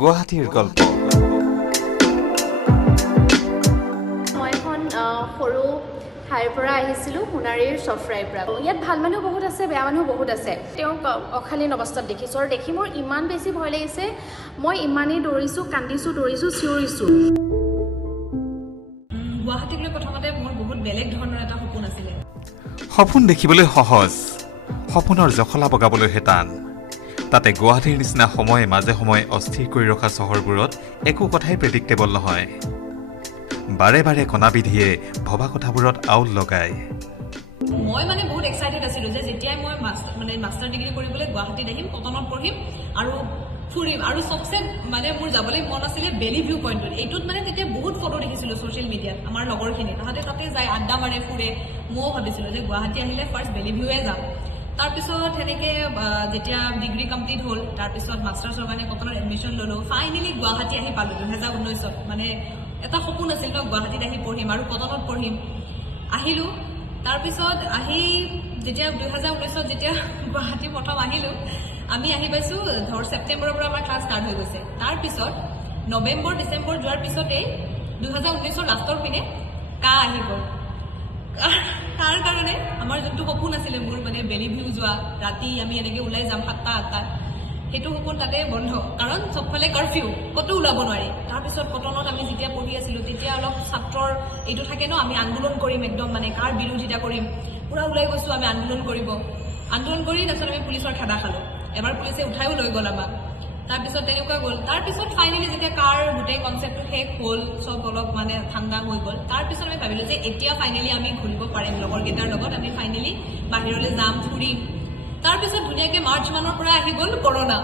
গুৱাহাটীৰ গল্প। মই এখন সৰু ঠাইৰ পৰা আহিছিলোঁ, সোণাৰীৰ চফৰাইৰ পৰা। ইয়াত ভাল মানুহ বহুত আছে, বেয়া মানুহ বহুত আছে। তেওঁক অশালীন অৱস্থাত দেখিছোঁ আৰু দেখি মোৰ ইমান বেছি ভয় লাগিছে। মই ইমানেই দৌৰিছোঁ, কান্দিছোঁ, দৌৰিছোঁ, চিঞৰিছোঁ। গুৱাহাটীক লৈ প্ৰথমতে মোৰ বহুত বেলেগ ধৰণৰ এটা সপোন আছিলে। সপোন দেখিবলৈ সহজ, সপোনৰ জখলা বগাবলৈহে টান। তাতে গুৱাহাটীৰ নিচিনা সময়ে মাজে সময়ে অস্থিৰ কৰি ৰখা চহৰবোৰত একো কথাই প্ৰেডিক্টেবল নহয়। বাৰে বাৰে কণাবিধিয়ে ভবা কথাবোৰত আউল লগায়। মই বহুত এক্সাইটেড আছিলোঁ যে যেতিয়াই মই মাষ্টাৰ ডিগ্ৰী কৰিবলৈ গুৱাহাটীত আহিম, কটনত পঢ়িম আৰু ফুৰিম। আৰু চবচে মোৰ যাবলৈ মন আছিলে বেলি ভিউ পইণ্টত। এইটোত তেতিয়া বহুত ফটো দেখিছিলোঁ ছ'চিয়েল মিডিয়াত, আমাৰ লগৰখিনি তাহাঁতে তাতে যায়, আড্ডা মাৰে, ফুৰে। ময়ো ভাবিছিলোঁ যে গুৱাহাটী আহিলে ফাৰ্ষ্ট বেলি ভিউৱে যাম। তাৰপিছত সেনেকৈ যেতিয়া ডিগ্ৰী কমপ্লিট হ'ল, তাৰপিছত মাষ্টাৰ্ছৰ কাৰণে কটনত এডমিশ্যন ল'লোঁ। ফাইনেলি গুৱাহাটী আহি পালোঁ 2019-ত। এটা সপোন আছিল ন, গুৱাহাটীত আহি পঢ়িম আৰু কটনত পঢ়িম। আহিলোঁ। তাৰপিছত আহি যেতিয়া 2019-ত যেতিয়া গুৱাহাটী প্ৰথম আহিলোঁ, আমি আহি পাইছোঁ ছেপ্টেম্বৰৰ পৰা আমাৰ ক্লাছ ষ্টাৰ্ট হৈ গৈছে। তাৰপিছত নৱেম্বৰ ডিচেম্বৰ যোৱাৰ পিছতেই 2019-ৰ লাষ্টৰ পিনে আহি গ'ল। তাৰ কাৰণে আমাৰ যোনটো সপোন আছিলে মোৰ বেলি ভিউ যোৱা, ৰাতি আমি এনেকৈ ওলাই যাম 7-8টাত, সেইটো সপোন তাতে বন্ধ। কাৰণ চবফালে কাৰফিউ, ক'তো ওলাব নোৱাৰি। তাৰপিছত কটনত আমি যেতিয়া পঢ়ি আছিলোঁ, তেতিয়া অলপ ছাত্ৰৰ এইটো থাকে ন, আমি আন্দোলন কৰিম, একদম কাৰ বিৰোধিতা কৰিম। পূৰা ওলাই গৈছোঁ আমি আন্দোলন কৰি তাৰপিছত আমি পুলিচৰ খেদা খালোঁ। এবাৰ পুলিচে উঠাইও লৈ গ'ল আমাক। তাৰপিছত তেনেকুৱা গ'ল। তাৰপিছত ফাইনেলি যেতিয়া গোটেই কনচেপ্টটো শেষ হ'ল, চব অলপ ঠাণ্ডা হৈ গ'ল, তাৰপিছত আমি ভাবিলোঁ যে এতিয়া ফাইনেলি আমি ঘূৰিব পাৰিম লগৰকেইটাৰ লগত। আমি ফাইনেলি বাহিৰলৈ যাম, ফুৰিম। তাৰপিছত ধুনীয়াকৈ মাৰ্চ মানৰ পৰা আহি গ'ল কৰোণা।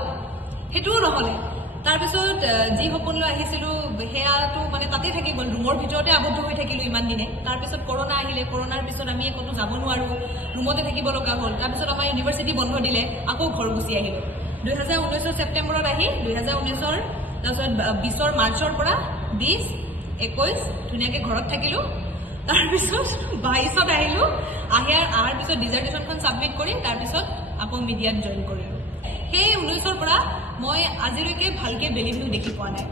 সেইটোও নহ'লে। তাৰপিছত যি সপোন লৈ আহিছিলোঁ সেয়াটো তাতে থাকি গ'ল, ৰুমৰ ভিতৰতে আবদ্ধ হৈ থাকিলোঁ ইমান দিনে। তাৰপিছত কৰোণা আহিলে। কৰোণাৰ পিছত আমি ক'তো যাব নোৱাৰোঁ, ৰুমতে থাকিব লগা হ'ল। তাৰপিছত আমাৰ ইউনিভাৰ্চিটি বন্ধ দিলে, আকৌ ঘৰ গুচি আহিলোঁ। 2019-ৰ ছেপ্টেম্বৰত আহি 2019-ৰ তাৰপিছত 20-ৰ মাৰ্চৰ পৰা 20-21 ধুনীয়াকৈ ঘৰত থাকিলোঁ। তাৰপিছত 22-ত আহিলোঁ। অহাৰ পিছত ডিজাৰ্টেশ্যনখন ছাবমিট কৰি তাৰপিছত আকৌ মিডিয়াত জইন কৰিলোঁ। সেই 19-ৰ পৰা মই আজিলৈকে ভালকৈ বেলি ভিউ দেখি পোৱা নাই।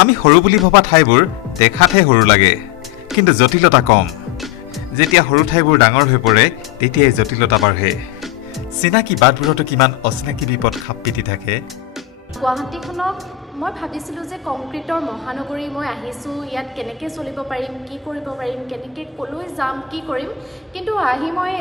আমি সৰু বুলি ভবা ঠাইবোৰ দেখাতহে সৰু লাগে, কিন্তু জটিলতা কম। যেতিয়া সৰু ঠাইবোৰ ডাঙৰ হৈ পৰে, তেতিয়াই জটিলতা বাঢ়ে। চিনাকি বাটবোৰতো কিমান অচিনাকি বিপদ খাপ পিটি থাকে। গুৱাহাটীখনক মই ভাবিছিলোঁ যে কংক্ৰিটৰ মহানগৰী, মই আহিছোঁ, ইয়াত কেনেকৈ চলিব পাৰিম, কি কৰিব পাৰিম, কেনেকৈ ক'লৈ যাম, কি কৰিম। কিন্তু আহি মই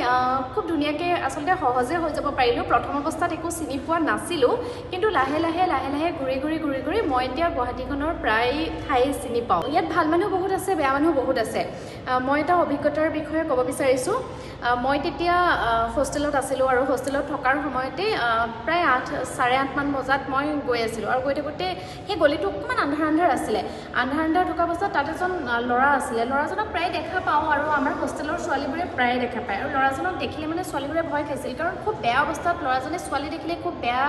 খুব ধুনীয়াকৈ আচলতে সহজে হৈ যাব পাৰিলোঁ। প্ৰথম অৱস্থাত একো চিনি পোৱা নাছিলোঁ, কিন্তু লাহে লাহে ঘূৰি মই এতিয়া গুৱাহাটীখনৰ প্ৰায় ঠাই চিনি পাওঁ। ইয়াত ভাল মানুহ বহুত আছে, বেয়া মানুহ বহুত আছে। মই এটা অভিজ্ঞতাৰ বিষয়ে ক'ব বিচাৰিছোঁ। মই তেতিয়া হোষ্টেলত আছিলোঁ আৰু হোষ্টেলত থকাৰ সময়তে প্ৰায় 8-8:30 বজাত মই গৈ আছিলোঁ। আৰু গৈ থাকোঁতে সেই গলিটো অকণমান আন্ধাৰ আছিলে। আন্ধাৰ থকা অৱস্থাত তাত এজন ল'ৰা আছিলে। ল'ৰাজনক প্ৰায় দেখা পাওঁ আৰু আমাৰ হোষ্টেলৰ ছোৱালীবোৰে প্ৰায় দেখা পায়। আৰু ল'ৰাজনক দেখিলে ছোৱালীবোৰে ভয় খাইছিল, কাৰণ খুব বেয়া অৱস্থাত ল'ৰাজনে ছোৱালী দেখিলে খুব বেয়া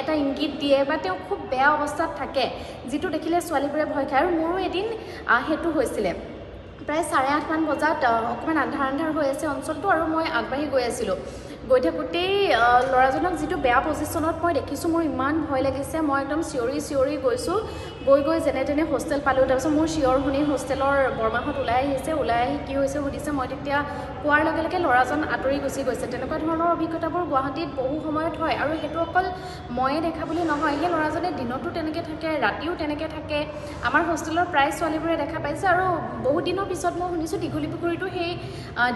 এটা ইংগিত দিয়ে, বা তেওঁ খুব বেয়া অৱস্থাত থাকে, যিটো দেখিলে ছোৱালীবোৰে ভয় খায়। আৰু মোৰো এদিন সেইটো হৈছিলে। প্ৰায় 8:30 বজাত অকণমান আন্ধাৰ হৈ আছে অঞ্চলটো, আৰু মই আগবাঢ়ি গৈ আছিলোঁ। গৈ থাকোঁতেই ল'ৰাজনক যিটো বেয়া পজিশ্যনত মই দেখিছোঁ, মোৰ ইমান ভয় লাগিছে। মই একদম চিঞৰি গৈছোঁ। গৈ যেনে তেনে হোষ্টেল পালোঁ। তাৰপিছত মোৰ চিঞৰ শুনি হোষ্টেলৰ বৰমাহঁত ওলাই আহিছে। ওলাই আহি কি হৈছে সুধিছে। মই তেতিয়া কোৱাৰ লগে লগে ল'ৰাজন আঁতৰি গুচি গৈছে। তেনেকুৱা ধৰণৰ অভিজ্ঞতাবোৰ গুৱাহাটীত বহু সময়ত হয়। আৰু সেইটো অকল ময়ে দেখা বুলি নহয়, সেই ল'ৰাজনে দিনতো তেনেকৈ থাকে, ৰাতিও তেনেকৈ থাকে। আমাৰ হোষ্টেলৰ প্ৰায় ছোৱালীবোৰে দেখা পাইছে। আৰু বহুত দিনৰ পিছত মই শুনিছোঁ দীঘলীপুখুৰীতো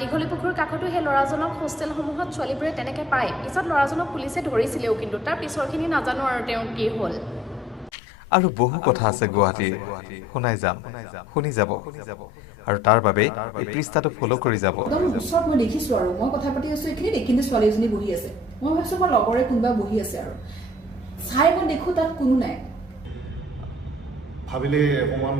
দীঘলীপুখুৰীৰ কাষতো সেই ল'ৰাজনক হোষ্টেলসমূহত ছোৱালীবোৰে তেনেকৈ পায়। পিছত ল'ৰাজনক পুলিচে ধৰিছিলেও, কিন্তু তাৰ পিছৰখিনি নাজানো আৰু তেওঁৰ কি হ'ল। আৰু বহু কথা আছে গুৱাহাটীৰ, শুনাই যাম, শুনি যাব। আৰু তাৰ বাবে এই পৃষ্ঠাটো ফ'ল' কৰি যাব। একদম ওচৰত মই দেখিছোঁ, আৰু মই কথা পাতি আছোঁ এইখিনিত, এইখিনি ছোৱালী এজনী বহি আছে। মই ভাবিছোঁ মোৰ লগৰে কোনোবা বহি আছে, আৰু চাই মই দেখোঁ তাত কোনো নাই। ভাবিলে অকণমান